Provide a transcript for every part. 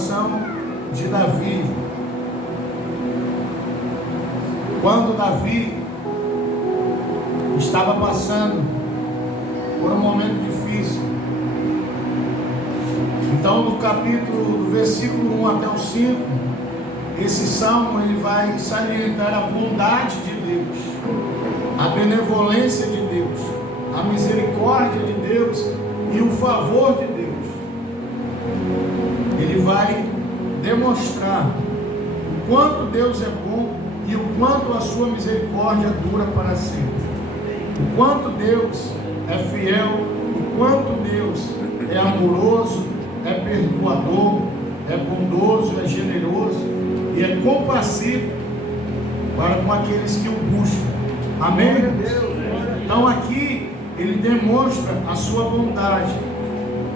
oração de Davi. Quando Davi estava passando por um momento difícil. Então, no capítulo, do versículo 1 até o 5, esse salmo ele vai salientar a bondade de Deus, a benevolência de Deus, a misericórdia de Deus e o favor de Deus. Ele vai demonstrar o quanto Deus é bom e o quanto a sua misericórdia dura para sempre. O quanto Deus é fiel, o quanto Deus é amoroso, é perdoador, é bondoso, é generoso e é compassivo para com aqueles que o buscam. Amém? Então aqui ele demonstra a sua bondade,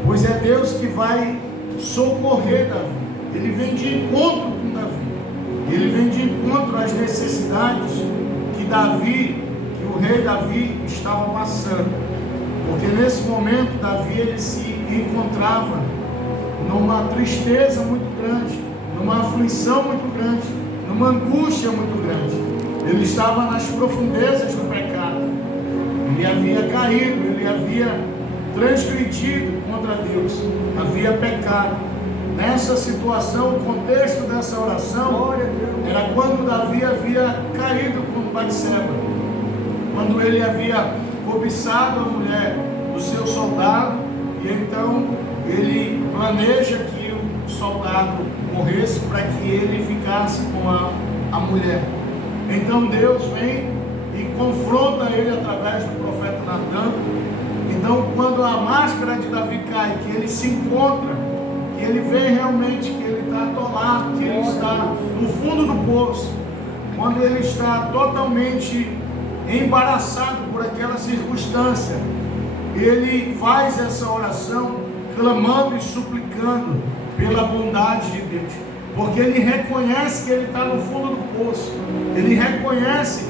pois é Deus que vai socorrer Davi. Ele vem de encontro com Davi. Ele vem de encontro às necessidades que o rei Davi estava passando. Porque nesse momento Davi ele se encontrava numa tristeza muito grande, numa aflição muito grande, numa angústia muito grande. Ele estava nas profundezas do pecado. Ele havia caído, ele havia transgredido contra Deus, havia pecado. Nessa situação, o contexto dessa oração era quando Davi havia caído com Batseba, quando ele havia cobiçado a mulher do seu soldado, e então ele planeja que o soldado morresse para que ele ficasse com a mulher. Então Deus vem e confronta ele através do profeta Natan. Então, quando a máscara de Davi cai, que ele se encontra, que ele vê realmente que ele está atolado, que ele está no fundo do poço, quando ele está totalmente embaraçado por aquela circunstância, ele faz essa oração clamando e suplicando pela bondade de Deus, porque ele reconhece que ele está no fundo do poço, ele reconhece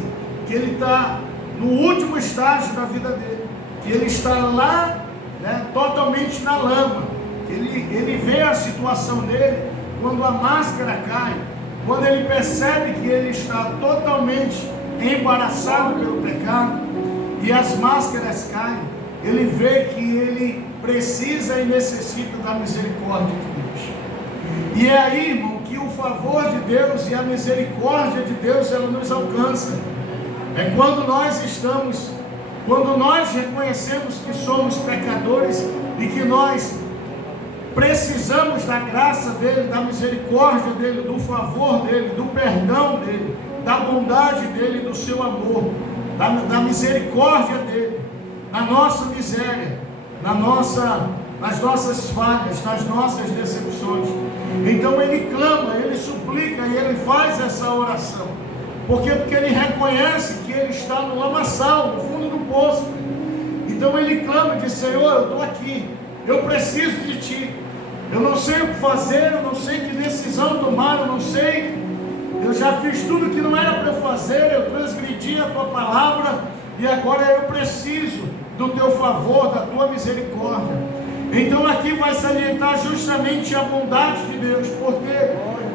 que ele está no último estágio da vida dele, que ele está lá, totalmente na lama. Ele vê a situação dele quando a máscara cai, quando ele percebe que ele está totalmente embaraçado pelo pecado e as máscaras caem. Ele vê que ele precisa e necessita da misericórdia de Deus. E é aí, irmão, que o favor de Deus e a misericórdia de Deus ela nos alcança. É quando nós reconhecemos que somos pecadores e que nós precisamos da graça dele, da misericórdia dele, do favor dele, do perdão dele, da bondade dele, do seu amor, da misericórdia dele, na nossa miséria, nas nossas falhas, nas nossas decepções. Então ele clama, ele suplica e ele faz essa oração. Porque ele reconhece que ele está no lamaçal, no fundo do poço. Então ele clama e diz: Senhor, eu estou aqui, eu preciso de Ti. Eu não sei o que fazer, eu não sei que decisão tomar, eu não sei. Eu já fiz tudo que não era para eu fazer, eu transgredi a Tua palavra e agora eu preciso do Teu favor, da Tua misericórdia. Então aqui vai salientar justamente a bondade de Deus,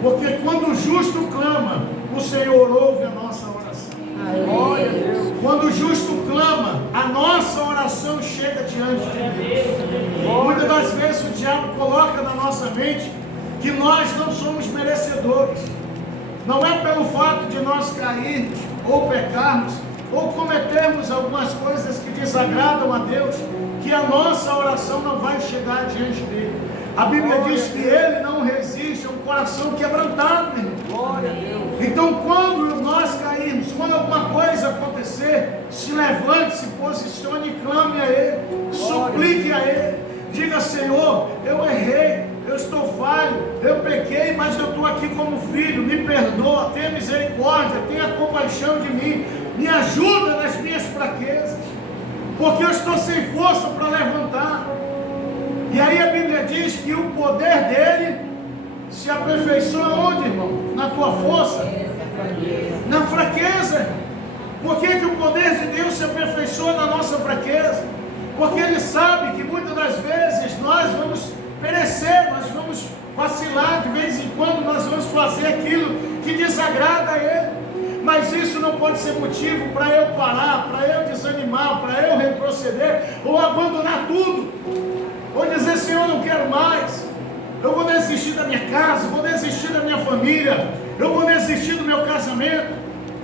porque quando o justo clama, o Senhor ouve a nossa oração. Quando o justo clama, a nossa oração chega diante de Deus. Muitas das vezes o diabo coloca na nossa mente que nós não somos merecedores. Não é pelo fato de nós cairmos ou pecarmos ou cometermos algumas coisas que desagradam a Deus, que a nossa oração não vai chegar diante dele. A Bíblia diz que ele não resiste a um coração quebrantado, irmão. Glória a Deus. Então, quando nós cairmos, quando alguma coisa acontecer, se levante, se posicione e clame a Ele, suplique a Ele, diga: Senhor, eu errei, eu estou falho, eu pequei, mas eu estou aqui como filho, me perdoa, tenha misericórdia, tenha compaixão de mim, me ajuda nas minhas fraquezas, porque eu estou sem força para levantar. E aí a Bíblia diz que o poder dele se aperfeiçoa onde, irmão? Na tua força? Na fraqueza. Por que o poder de Deus se aperfeiçoa na nossa fraqueza? Porque Ele sabe que muitas das vezes nós vamos perecer, nós vamos vacilar, de Mas isso não pode ser motivo para eu parar, para eu desanimar, para eu retroceder ou abandonar tudo. Ou dizer, Senhor, eu não quero mais. Eu vou desistir da minha casa, vou desistir da minha família, eu vou desistir do meu casamento,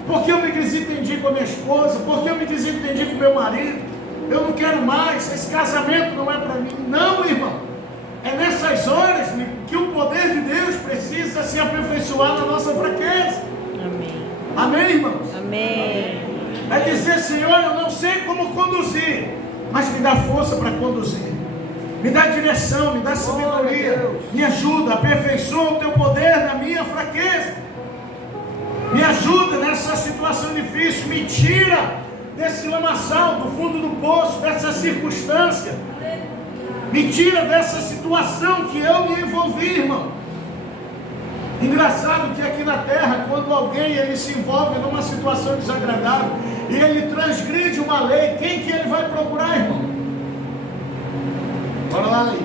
porque eu me desentendi com a minha esposa, porque eu me desentendi com o meu marido. Eu não quero mais, esse casamento não é para mim. Não, irmão. É nessas horas que o poder de Deus precisa se aperfeiçoar na nossa fraqueza. Amém. Amém, irmãos? Amém. É dizer, Senhor, eu não sei como conduzir, mas me dá força para conduzir. Me dá direção, me dá sabedoria, me ajuda, aperfeiçoa o teu poder na minha fraqueza. Me ajuda nessa situação difícil, me tira desse lamaçal, do fundo do poço, dessa circunstância. Me tira dessa situação que eu me envolvi, irmão. Engraçado que aqui na terra, quando alguém ele se envolve numa situação desagradável e ele transgride uma lei, quem que ele vai procurar, irmão? Bora lá, Leite.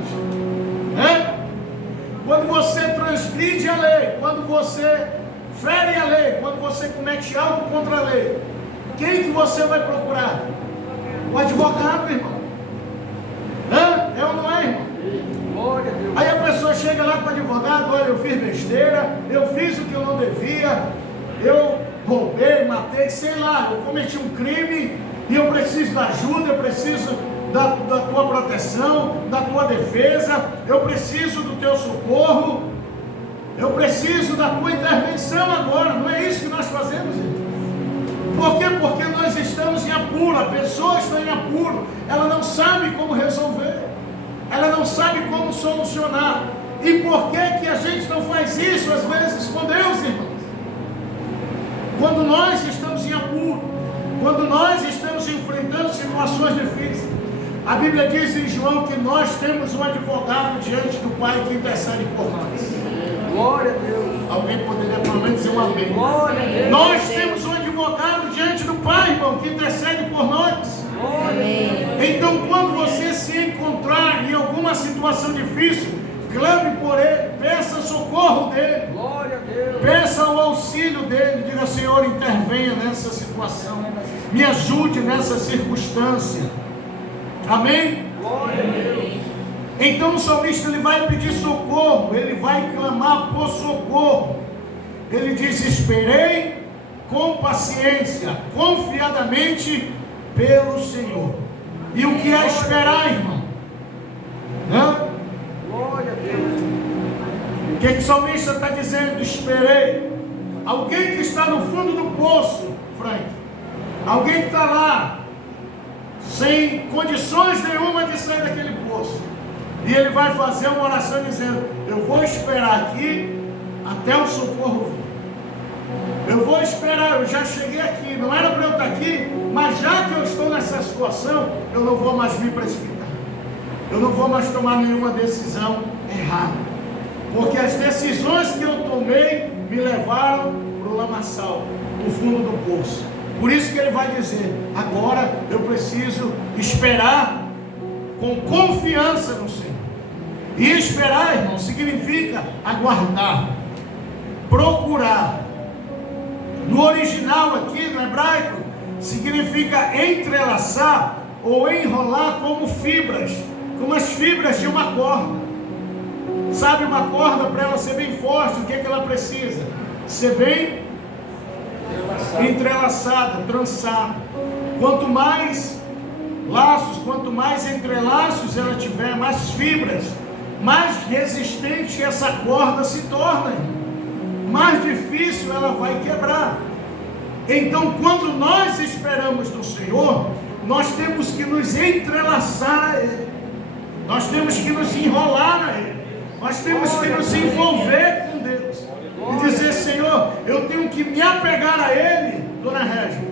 Quando você transgride a lei, quando você fere a lei, quando você comete algo contra a lei, quem que você vai procurar? O advogado, irmão. É ou não é, irmão? Aí a pessoa chega lá com o advogado, olha, eu fiz besteira, eu fiz o que eu não devia, eu roubei, matei, sei lá, eu cometi um crime e eu preciso da ajuda, eu preciso da tua proteção, da tua defesa, eu preciso do teu socorro, eu preciso da tua intervenção agora. Não é isso que nós fazemos, gente. Por quê? Porque nós estamos em apuro, a pessoa está em apuro, ela não sabe como resolver, ela não sabe como solucionar. E por que a gente não faz isso às vezes com Deus, irmãos? Quando nós estamos em apuro, quando nós estamos enfrentando situações difíceis, a Bíblia diz em João que nós temos um advogado diante do Pai que intercede por nós. Glória a Deus. Alguém poderia pelo menos dizer um amém? Glória a Deus. Nós temos um advogado diante do Pai, irmão, que intercede por nós. Amém. Então, quando você se encontrar em alguma situação difícil, clame por Ele, peça socorro dEle, Glória a Deus. peça o auxílio dEle, diga, Senhor, intervenha nessa situação, me ajude nessa circunstância. Amém? Glória a Deus. Então o salmista ele vai pedir socorro, ele vai clamar por socorro. Ele diz, esperei com paciência, confiadamente pelo Senhor. E o que é esperar, irmão? Glória a Deus. O que o salmista está dizendo? Esperei. Alguém que está no fundo do poço, Frank, alguém que está lá, sem condições nenhuma de sair daquele poço, e ele vai fazer uma oração dizendo, eu vou esperar aqui até o socorro vir. Eu vou esperar, eu já cheguei aqui, não era para eu estar aqui, mas já que eu estou nessa situação, eu não vou mais me precipitar, eu não vou mais tomar nenhuma decisão errada, porque as decisões que eu tomei me levaram para o lamaçal, no fundo do poço. Por isso que ele vai dizer, agora eu preciso esperar com confiança no Senhor. E esperar, irmão, significa aguardar, procurar. No original aqui, no hebraico, significa entrelaçar ou enrolar como fibras, como as fibras de uma corda. Sabe, uma corda, para ela ser bem forte, o que ela precisa? Ser bem entrelaçada, trançada. Quanto mais laços, quanto mais entrelaços ela tiver, mais fibras, mais resistente essa corda se torna, mais difícil ela vai quebrar. Então, quando nós esperamos no Senhor, nós temos que nos entrelaçar a Ele, nós temos que nos enrolar a Ele, nós temos que nos envolver com Deus e dizer, Senhor, eu tenho que me apegar a Ele, Dona Régia,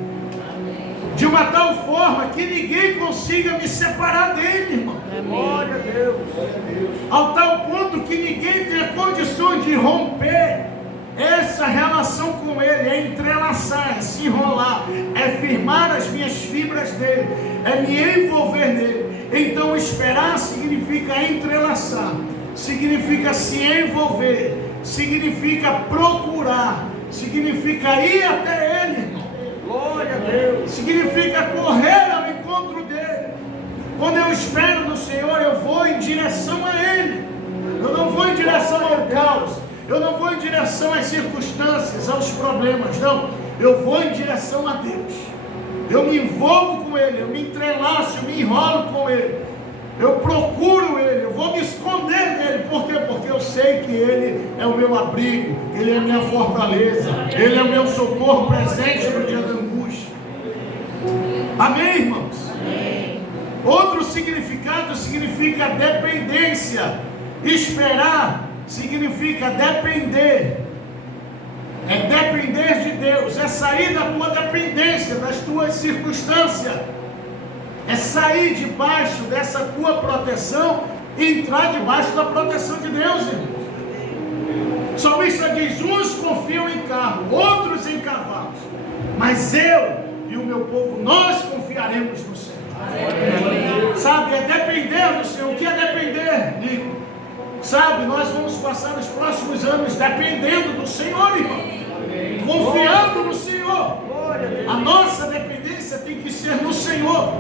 de uma tal forma que ninguém consiga me separar dele, irmão. Glória a Deus. Ao tal ponto que ninguém tenha condições de romper essa relação com ele, é entrelaçar, é se enrolar, é firmar as minhas fibras dele, é me envolver nele. Então esperar significa entrelaçar, significa se envolver, significa procurar, significa ir até ele, irmão. Glória a Deus. Significa correr ao encontro dele. Quando eu espero no Senhor, eu vou em direção a Ele. Eu não vou em direção ao caos. Eu não vou em direção às circunstâncias, aos problemas. Não. Eu vou em direção a Deus. Eu me envolvo com Ele. Eu me entrelaço, eu me enrolo com Ele. Eu procuro Ele. Eu vou me esconder nele. Por quê? Porque eu sei que Ele é o meu abrigo. Ele é a minha fortaleza. Ele é o meu socorro presente no dia da angústia. Amém, irmãos? Amém. Outro significado significa dependência. Esperar significa depender. É depender de Deus. É sair da tua dependência, das tuas circunstâncias. É sair debaixo dessa tua proteção e entrar debaixo da proteção de Deus, irmãos. O salmista diz: uns confiam em carro, outros em cavalos, mas eu e o meu povo, nós confiaremos no Senhor. Sabe, é depender do Senhor. O que é depender, Nico? Sabe, nós vamos passar os próximos anos dependendo do Senhor, irmão. Confiando no Senhor. A nossa dependência tem que ser no Senhor.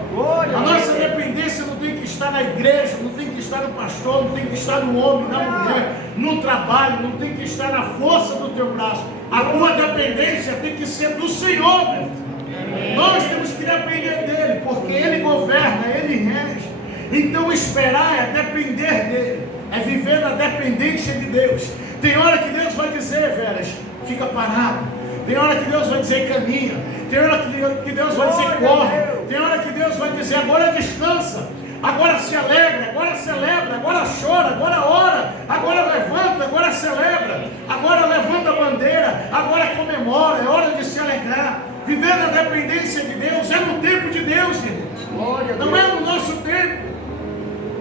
A nossa dependência não tem que estar na igreja, não tem que estar no pastor, não tem que estar no homem, na mulher, no trabalho, não tem que estar na força do teu braço. A tua dependência tem que ser do Senhor, meu. Nós temos que depender dele, porque ele governa, ele rege. Então esperar é depender dele, é viver na dependência de Deus. Tem hora que Deus vai dizer, Veras, fica parado. Tem hora que Deus vai dizer, caminha. Tem hora que Deus vai dizer, corre. Tem hora que Deus vai dizer, agora descansa. Agora se alegra, agora celebra, agora chora, agora ora, agora levanta, agora celebra, agora levanta a bandeira, agora comemora, é hora de se alegrar. Viver na dependência de Deus é no tempo de Deus, irmãos. Não é no nosso tempo,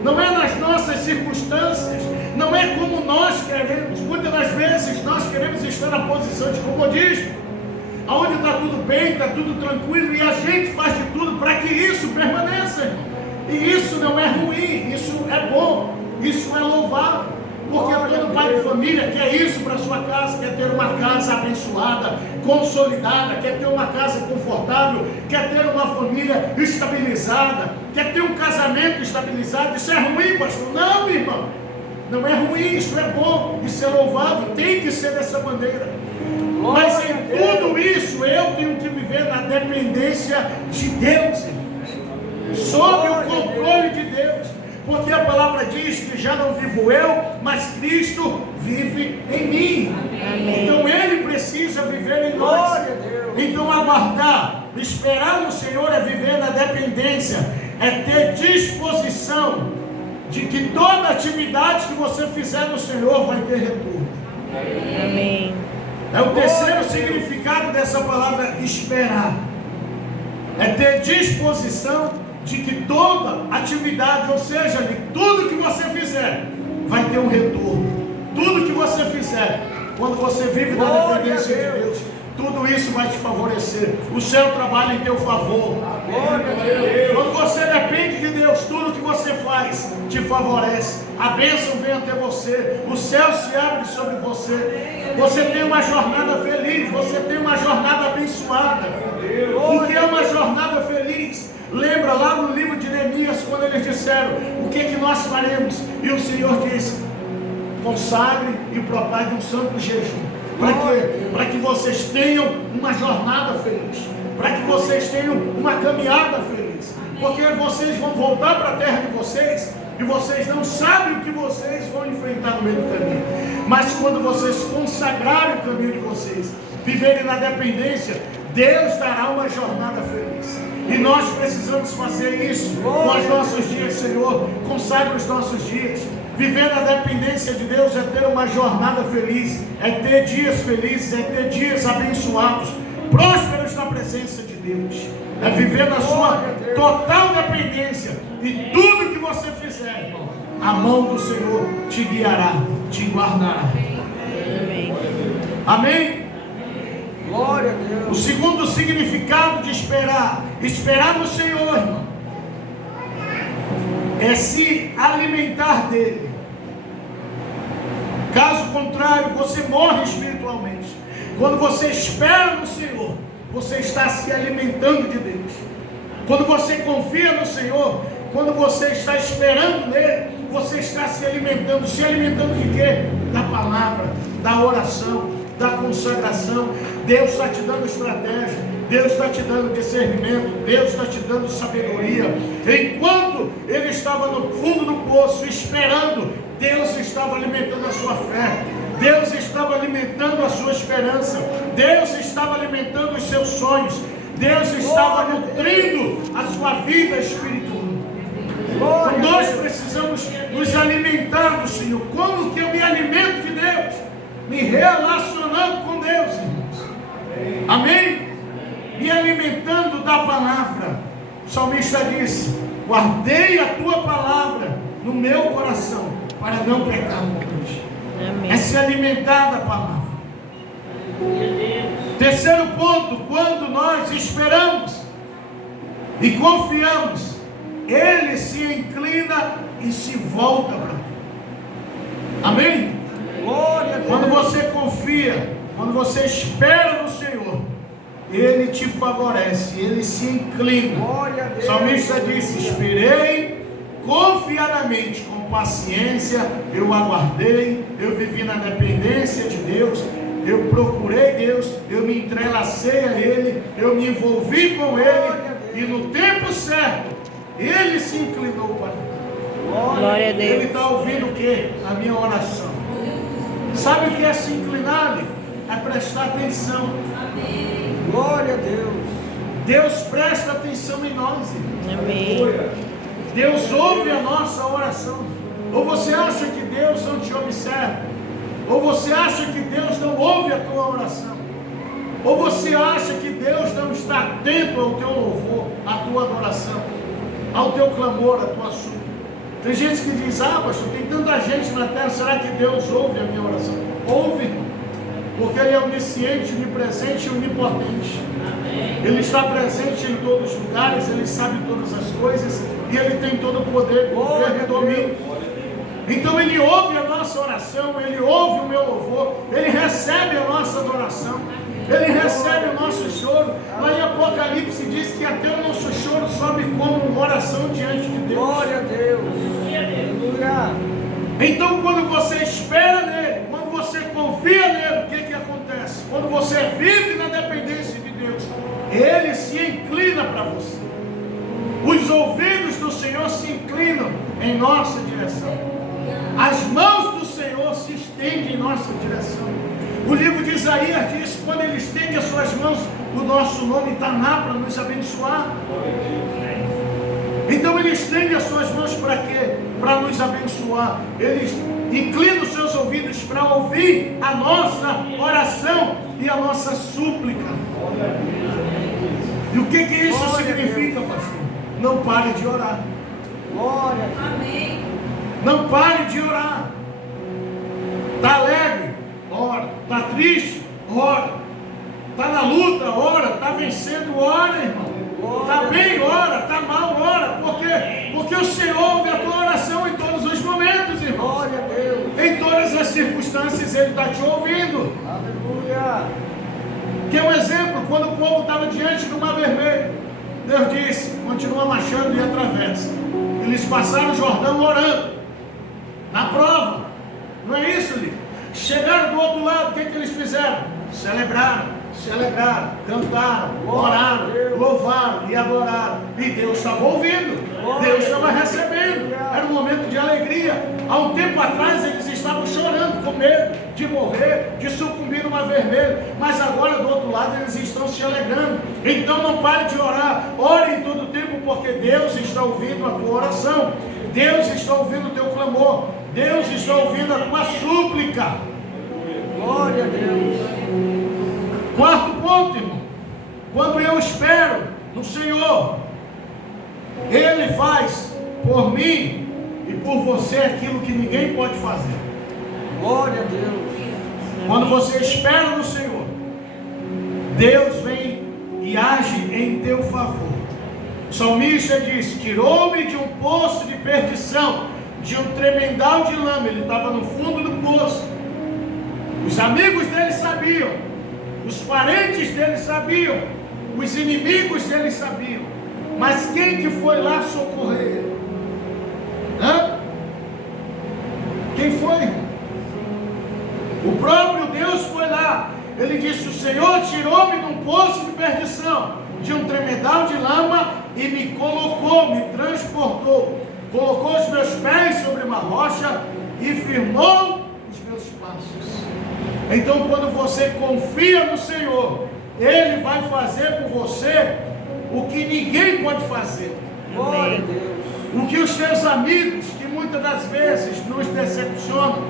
não é nas nossas circunstâncias, não é como nós queremos. Muitas das vezes nós queremos estar na posição de comodismo, onde está tudo bem, está tudo tranquilo, e a gente faz de tudo para que isso permaneça, irmão. E isso não é ruim, isso é bom, isso é louvável, porque todo pai de família quer isso para sua casa, quer ter uma casa abençoada, consolidada, quer ter uma casa confortável, quer ter uma família estabilizada, quer ter um casamento estabilizado. Isso é ruim, pastor? Não, meu irmão, não é ruim, isso é bom, isso é louvável, tem que ser dessa maneira. Mas em tudo isso eu tenho que viver na dependência de Deus, irmão. Sob o controle de Deus, porque a palavra diz que já não vivo eu, mas Cristo vive em mim. Amém. Então Ele precisa viver em nós. Então aguardar, esperar no Senhor é viver na dependência, é ter disposição de que toda atividade que você fizer no Senhor vai ter retorno. Amém. É o terceiro significado dessa palavra esperar, é ter disposição de que toda atividade, ou seja, de tudo que você fizer, vai ter um retorno. Tudo que você fizer, quando você vive na dependência de Deus, tudo isso vai te favorecer. O céu trabalha em teu favor. Quando você depende de Deus, tudo que você faz te favorece. A bênção vem até você, o céu se abre sobre você. Você tem uma jornada feliz, você tem uma jornada abençoada. O que é uma jornada feliz? Lembra lá no livro de Neemias, quando eles disseram, o que nós faremos? E o Senhor disse, consagre e propague um santo jejum. Para quê? Para que vocês tenham uma jornada feliz, para que vocês tenham uma caminhada feliz, porque vocês vão voltar para a terra de vocês, e vocês não sabem o que vocês vão enfrentar no meio do caminho. Mas quando vocês consagrarem o caminho de vocês, viverem na dependência, Deus dará uma jornada feliz. E nós precisamos fazer isso com os nossos dias, Senhor. Consagra os nossos dias. Viver na dependência de Deus é ter uma jornada feliz, é ter dias felizes, é ter dias abençoados, prósperos na presença de Deus. É viver na sua total dependência. E tudo que você fizer, irmão, a mão do Senhor te guiará, te guardará. Amém? Amém? Glória a Deus. O segundo significado de esperar no Senhor, irmão, é se alimentar dele. Caso contrário, você morre espiritualmente. Quando você espera no Senhor, você está se alimentando de Deus. Quando você confia no Senhor, quando você está esperando nele, você está se alimentando. Se alimentando de quê? Da palavra, da oração, da consagração. Deus está te dando estratégia, Deus está te dando discernimento, Deus está te dando sabedoria. Enquanto ele estava no fundo do poço esperando, Deus estava alimentando a sua fé, Deus estava alimentando a sua esperança, Deus estava alimentando os seus sonhos, Deus estava nutrindo a sua vida espiritual. Nós precisamos nos alimentar do Senhor. Como que eu me alimento de Deus? Me relacionando com Deus, irmãos. Amém? Me alimentando da palavra. O salmista disse: guardei a tua palavra no meu coração, para não pecar contra ti. É se alimentar da palavra. Terceiro ponto: quando nós esperamos e confiamos, ele se inclina e se volta para ti. Amém? Glória a Deus. Quando você confia, quando você espera no Senhor, ele te favorece, ele se inclina. Glória a Deus. O salmista disse: esperei confiadamente, com paciência, eu aguardei, eu vivi na dependência de Deus, eu procurei Deus, eu me entrelacei a Ele, eu me envolvi com Ele, e no tempo certo, Ele se inclinou para mim. Glória a Deus. Ele está ouvindo o que? A minha oração. Sabe o que é se inclinar? É prestar atenção. Glória a Deus. Deus presta atenção em nós, irmãos. Amém. Deus ouve a nossa oração. Ou você acha que Deus não te observa? Ou você acha que Deus não ouve a tua oração? Ou você acha que Deus não está atento ao teu louvor, à tua adoração, ao teu clamor, à tua súplica? Tem gente que diz: ah, pastor, tem tanta gente na terra, será que Deus ouve a minha oração? Ouve, irmão, porque Ele é onisciente, onipresente e onipotente. Ele está presente em todos os lugares, Ele sabe todas as coisas, e Ele tem todo o poder, governo e domínio. Então Ele ouve a nossa oração, Ele ouve o meu louvor, Ele recebe a nossa adoração, Ele recebe o nosso choro. Lá em Apocalipse diz que até o nosso choro sobe como uma oração diante de Deus. Glória a Deus. Aleluia. Então quando você espera nele, quando você confia nele, o que acontece? Quando você vive na dependência de Deus, Ele se inclina para você. Os ouvidos do Senhor se inclinam em nossa direção. As mãos do Senhor se estendem em nossa direção. O livro de Isaías diz que quando Ele estende as suas mãos, o nosso nome está lá para nos abençoar. Então Ele estende as suas mãos para quê? Para nos abençoar. Ele inclina os seus ouvidos para ouvir a nossa oração e a nossa súplica. E o que isso significa, pastor? Não pare de orar. Glória. Amém. Não pare de orar. Está alegre? Ora. Está triste? Ora. Está na luta? Ora. Está vencendo? Ora, irmão. Está bem? Ora. Está mal? Ora. Por quê? Porque o Senhor ouve a tua oração em todos os momentos, irmão. Glória a Deus. Em todas as circunstâncias Ele está te ouvindo. Aleluia. Que é um exemplo, quando o povo estava diante do Mar Vermelho, Deus disse: continua marchando e atravessa. Eles passaram o Jordão orando, na prova. Não é isso, Lili? Chegaram do outro lado, o que eles fizeram? Celebraram, se alegraram, cantaram, oraram, louvaram e adoraram. E Deus estava ouvindo, Deus estava recebendo. Era um momento de alegria. Há um tempo atrás eles estavam chorando, com medo de morrer, de sucumbir no Mar Vermelho. Mas agora do outro lado eles estão se alegrando. Então não pare de orar. Ore em todo tempo, porque Deus está ouvindo a tua oração. Deus está ouvindo o teu clamor. Deus está ouvindo a tua súplica. Glória a Deus. Quarto ponto, irmão. Quando eu espero no Senhor, Ele faz por mim e por você aquilo que ninguém pode fazer. Glória a Deus. Quando você espera no Senhor, Deus vem e age em teu favor. O salmista diz: tirou-me de um poço de perdição, de um tremendal de lama. Ele estava no fundo do poço. Os amigos dele sabiam, os parentes dele sabiam, os inimigos dele sabiam. Mas quem que foi lá socorrer ele? Hã? Quem foi? O próprio Deus foi lá. Ele disse: o Senhor tirou-me de um poço de perdição, de um tremedal de lama, e me colocou, me transportou, colocou os meus pés sobre uma rocha e firmou os meus passos. Então, quando você confia no Senhor, Ele vai fazer por você o que ninguém pode fazer. Glória a Deus. O que os teus amigos, que muitas das vezes nos decepcionam,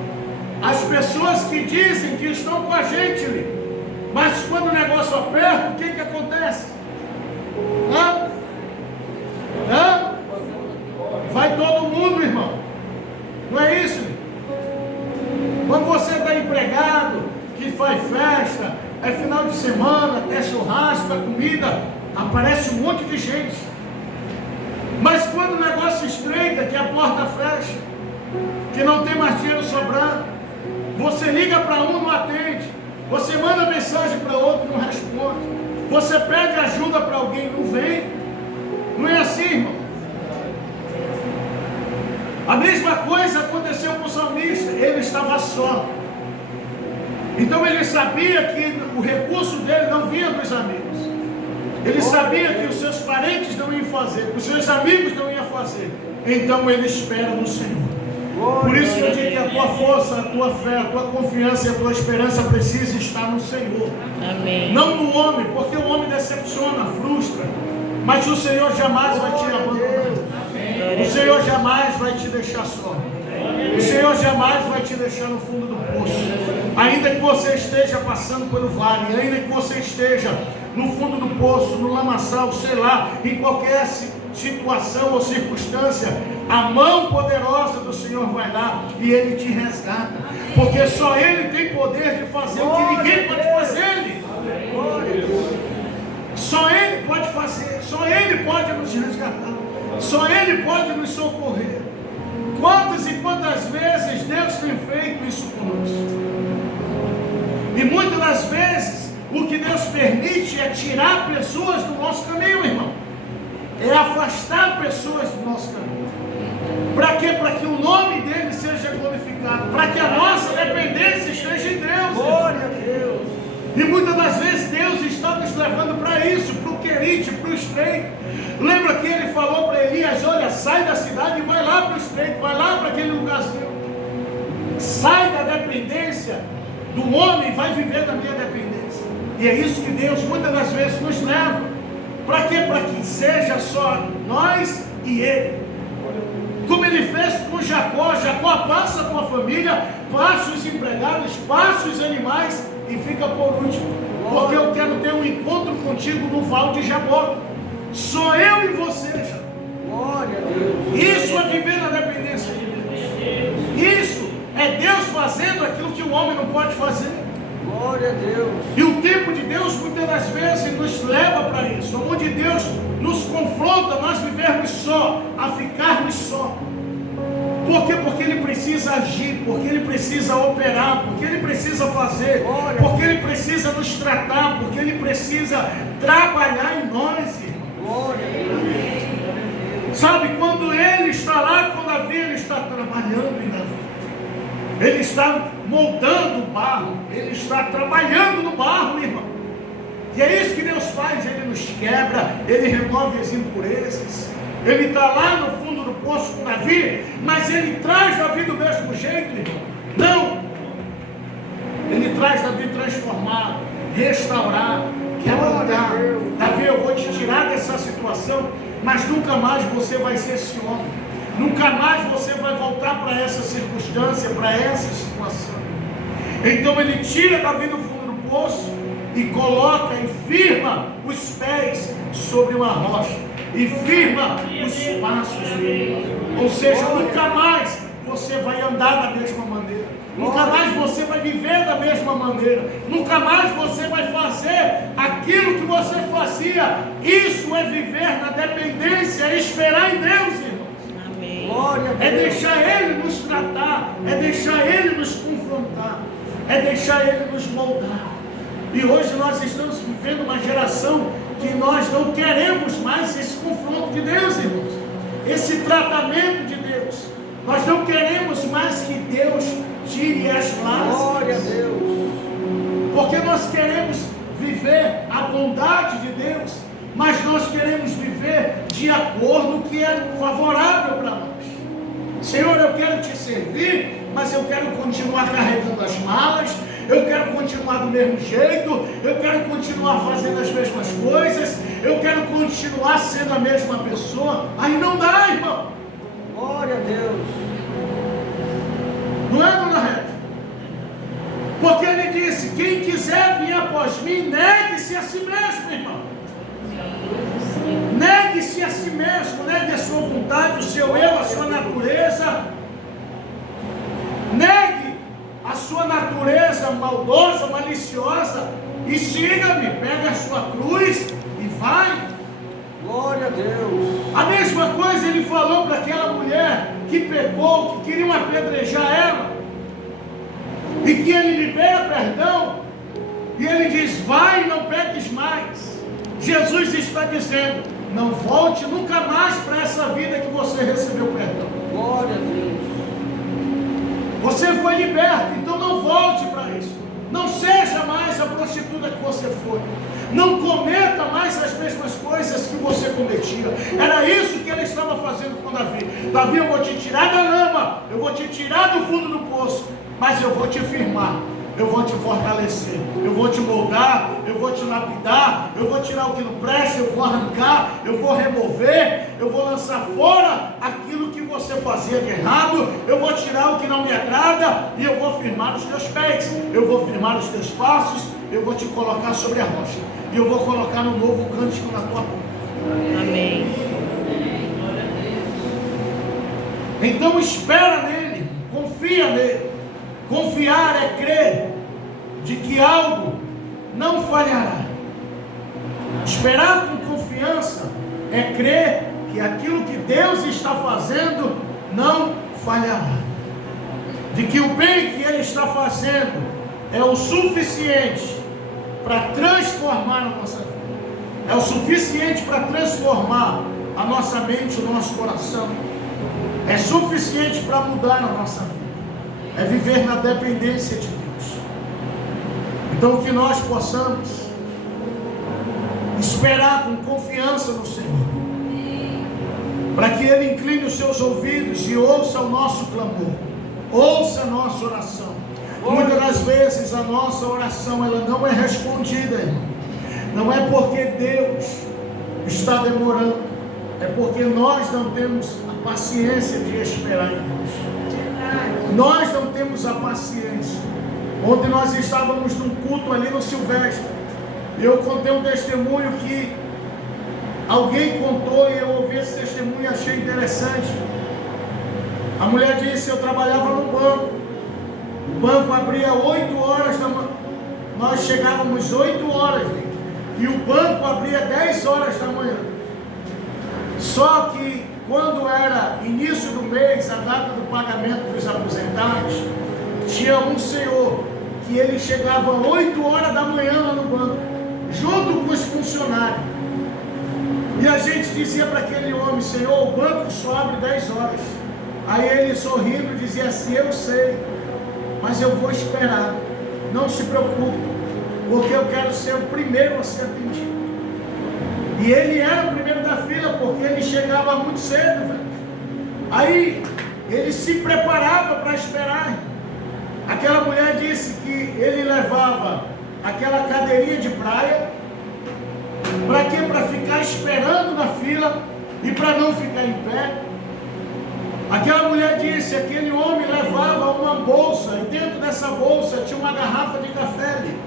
as pessoas que dizem que estão com a gente, mas quando o negócio aperta, o que que acontece? Hã? Hã? Vai todo mundo, irmão. Não é isso? Quando você está empregado, que faz festa, é final de semana, até churrasco, é comida, aparece um monte de gente. Mas quando o negócio estreita, que a porta fecha, que não tem mais dinheiro sobrando, você liga para um, não atende. Você manda mensagem para outro, não responde. Você pede ajuda para alguém, não vem. Não é assim, irmão? A mesma coisa aconteceu com o salmista. Ele estava só. Então ele sabia que o recurso dele não vinha dos amigos. Ele sabia que os seus parentes não iam fazer, que os seus amigos não iam fazer. Então ele espera no Senhor. Por isso que eu digo que a tua força, a tua fé, a tua confiança e a tua esperança precisa estar no Senhor. Amém. Não no homem, porque o homem decepciona, frustra. Mas o Senhor jamais vai te abandonar. O Senhor jamais vai te deixar só. O Senhor jamais vai te deixar no fundo do poço. Ainda que você esteja passando pelo vale, ainda que você esteja no fundo do poço, no lamaçal, sei lá, em qualquer situação ou circunstância, a mão poderosa do Senhor vai lá e Ele te resgata. Porque só Ele tem poder de fazer o que ninguém pode fazer. Só Ele pode fazer, só Ele pode nos resgatar, só Ele pode nos socorrer. Quantas e quantas vezes Deus tem feito isso conosco? E muitas das vezes o que Deus permite é tirar pessoas do nosso caminho, irmão. É afastar pessoas do nosso caminho. Para quê? Para que o nome dele seja glorificado, para que a nossa dependência esteja em Deus. Glória a Deus. E muitas das vezes Deus está nos levando para isso, para o querite, para o estreito. Lembra que ele falou para Elias: olha, sai da cidade e vai lá para o estreito, vai lá para aquele lugarzinho. Sai da dependência do homem e vai viver da minha dependência. E é isso que Deus muitas das vezes nos leva. Para quê? Para que seja só nós e Ele. Como Ele fez com Jacó. Jacó passa a tua família, passa os empregados, passa os animais e fica por último. Porque eu quero ter um encontro contigo no Val de Jabó. Só eu e você, Jacó. Glória a Deus. Isso é viver na dependência de Deus. Isso é Deus fazendo aquilo que o homem não pode fazer. Glória a Deus. E o tempo de Deus muitas das vezes nos leva para isso, onde Deus nos confronta a nós vivermos só, a ficarmos só. Por quê? Porque Ele precisa agir, porque Ele precisa operar, porque Ele precisa fazer, porque Ele precisa nos tratar, porque Ele precisa trabalhar em nós, irmão. Glória a Deus. Sabe, quando Ele está lá com Davi, Ele está trabalhando em Davi. Ele está moldando o barro, Ele está trabalhando no barro, irmão. E é isso que Deus faz, Ele nos quebra, Ele remove as impurezas. Ele está lá no fundo do poço com Davi, mas Ele traz Davi do mesmo jeito, irmão. Não! Ele traz Davi transformado, restaurado, quebrantar. Davi, eu vou te tirar dessa situação, mas nunca mais você vai ser esse homem. Nunca mais você vai voltar para essa circunstância, para essa situação. Então ele tira Davi do fundo do poço e coloca e firma os pés sobre uma rocha. E firma os passos dele. Ou seja, nunca mais você vai andar da mesma maneira. Nunca mais você vai viver da mesma maneira. Nunca mais você vai fazer aquilo que você fazia. Isso é viver na dependência, é esperar em Deus, irmão. É deixar Ele nos tratar, é deixar Ele nos confrontar, é deixar Ele nos moldar. E hoje nós estamos vivendo uma geração que nós não queremos mais esse confronto de Deus, irmãos. Esse tratamento de Deus. Nós não queremos mais que Deus tire as lascas. Glória a Deus. Porque nós queremos viver a bondade de Deus, mas nós queremos viver de acordo com o que é favorável para nós. Senhor, eu quero te servir, mas eu quero continuar carregando as malas, eu quero continuar do mesmo jeito, eu quero continuar fazendo as mesmas coisas, eu quero continuar sendo a mesma pessoa. Aí não dá, irmão. Glória a Deus. Não é, dona Rita? Porque ele disse: quem quiser vir após mim, negue-se a si mesmo, irmão. Negue-se a si mesmo, negue a sua vontade, o seu eu, a sua natureza. Negue a sua natureza maldosa, maliciosa e siga-me. Pega a sua cruz e vai. Glória a Deus. A mesma coisa ele falou para aquela mulher que pecou, que queriam apedrejar ela, e que ele libera perdão, e ele diz: vai e não peques mais. Jesus está dizendo: não volte nunca mais para essa vida que você recebeu perdão. Glória a Deus. Você foi liberto, então não volte para isso. Não seja mais a prostituta que você foi. Não cometa mais as mesmas coisas que você cometia. Era isso que ele estava fazendo com Davi. Davi, eu vou te tirar da lama, eu vou te tirar do fundo do poço, mas eu vou te firmar, eu vou te fortalecer, eu vou te moldar, eu vou te lapidar, eu vou tirar o que não presta, eu vou arrancar, eu vou remover, eu vou lançar fora aquilo que você fazia de errado, eu vou tirar o que não me agrada e eu vou firmar os teus pés, eu vou firmar os teus passos, eu vou te colocar sobre a rocha e eu vou colocar um novo cântico na tua boca. Amém. Então espera nele, confia nele. Confiar é crer de que algo não falhará. Esperar com confiança é crer que aquilo que Deus está fazendo não falhará. De que o bem que Ele está fazendo é o suficiente para transformar a nossa vida. É o suficiente para transformar a nossa mente, o nosso coração. É suficiente para mudar a nossa vida. É viver na dependência de Deus. Então que nós possamos esperar com confiança no Senhor, para que Ele incline os seus ouvidos e ouça o nosso clamor, ouça a nossa oração. Muitas das vezes a nossa oração ela não é respondida, irmão. Não é porque Deus está demorando, é porque nós não temos a paciência de esperar em Deus. Nós não temos a paciência. Ontem nós estávamos num culto ali no Silvestre, e eu contei um testemunho que alguém contou, e eu ouvi esse testemunho e achei interessante. A mulher disse: eu trabalhava no banco, o banco abria 8 horas da manhã, nós chegávamos 8 horas, e o banco abria 10 horas da manhã. Só que quando era início do mês, a data do pagamento dos aposentados, tinha um senhor que ele chegava 8 horas da manhã lá no banco, junto com os funcionários. E a gente dizia para aquele homem: Senhor, o banco só abre 10 horas. Aí ele sorrindo dizia assim: eu sei, mas eu vou esperar, não se preocupe, porque eu quero ser o primeiro a ser atendido. E ele era o primeiro da fila, porque ele chegava muito cedo, velho. Aí ele se preparava para esperar. Aquela mulher disse que ele levava aquela cadeirinha de praia. Para quê? Para ficar esperando na fila e para não ficar em pé. Aquela mulher disse, aquele homem levava uma bolsa, e dentro dessa bolsa tinha uma garrafa de café ali.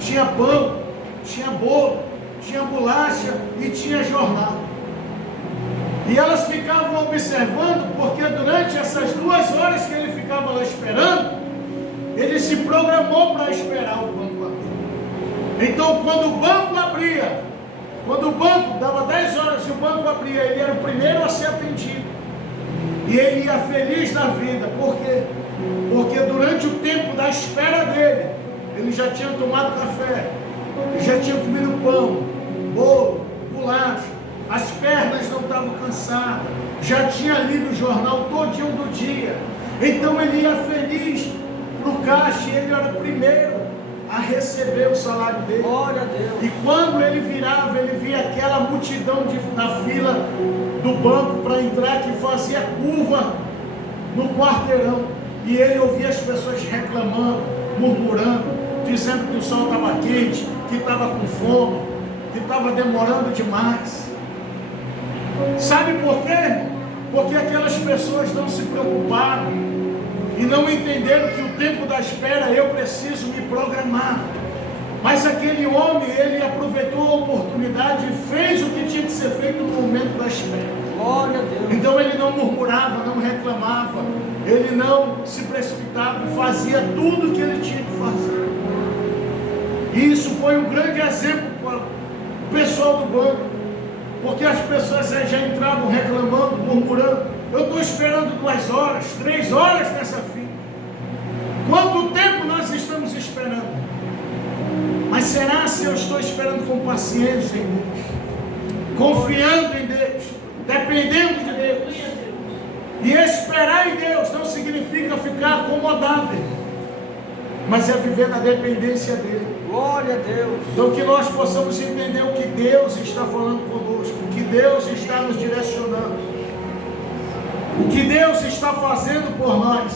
Tinha pão, tinha bolo, tinha bolacha e tinha jornal. E elas ficavam observando, porque durante essas 2 horas que ele ficava lá esperando, ele se programou para esperar o banco abrir. Então quando o banco abria, quando o banco dava 10 horas e o banco abria, ele era o primeiro a ser atendido. E ele ia feliz da vida. Por quê? Porque durante o tempo da espera dele, ele já tinha tomado café, ele já tinha comido pão, bolo, bolacha, as pernas não estavam cansadas, já tinha lido o jornal todinho do dia, então ele ia feliz para o caixa e ele era o primeiro a receber o salário dele. Glória a Deus. E quando ele virava, ele via aquela multidão na fila do banco para entrar, que fazia curva no quarteirão, e ele ouvia as pessoas reclamando, murmurando, dizendo que o sol estava quente, que estava com fome, que estava demorando demais. Sabe por quê? Porque aquelas pessoas não se preocuparam e não entenderam que o tempo da espera eu preciso me programar. Mas aquele homem, ele aproveitou a oportunidade e fez o que tinha que ser feito no momento da espera. Glória a Deus. Então ele não murmurava, não reclamava, ele não se precipitava, fazia tudo o que ele tinha que fazer. E isso foi um grande exemplo para o pessoal do banco, porque as pessoas já entravam reclamando, murmurando. Eu estou esperando 2 horas, 3 horas nessa fila. Quanto tempo nós estamos esperando? Mas será se eu estou esperando com paciência em Deus, confiando em Deus, dependendo de Deus? E esperar em Deus não significa ficar acomodado, mas é viver na dependência dEle. Glória a Deus. Então que nós possamos entender o que Deus está falando conosco, o que Deus está nos direcionando, o que Deus está fazendo por nós,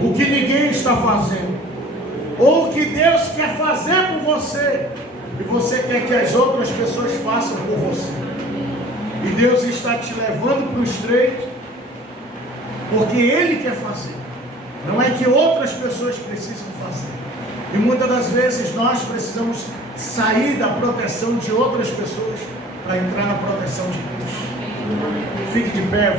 o que ninguém está fazendo, ou o que Deus quer fazer por você, e você quer que as outras pessoas façam por você. E Deus está te levando para o estreito, porque Ele quer fazer, não é que outras pessoas precisam fazer. E muitas das vezes nós precisamos sair da proteção de outras pessoas para entrar na proteção de Deus. Fique de pé.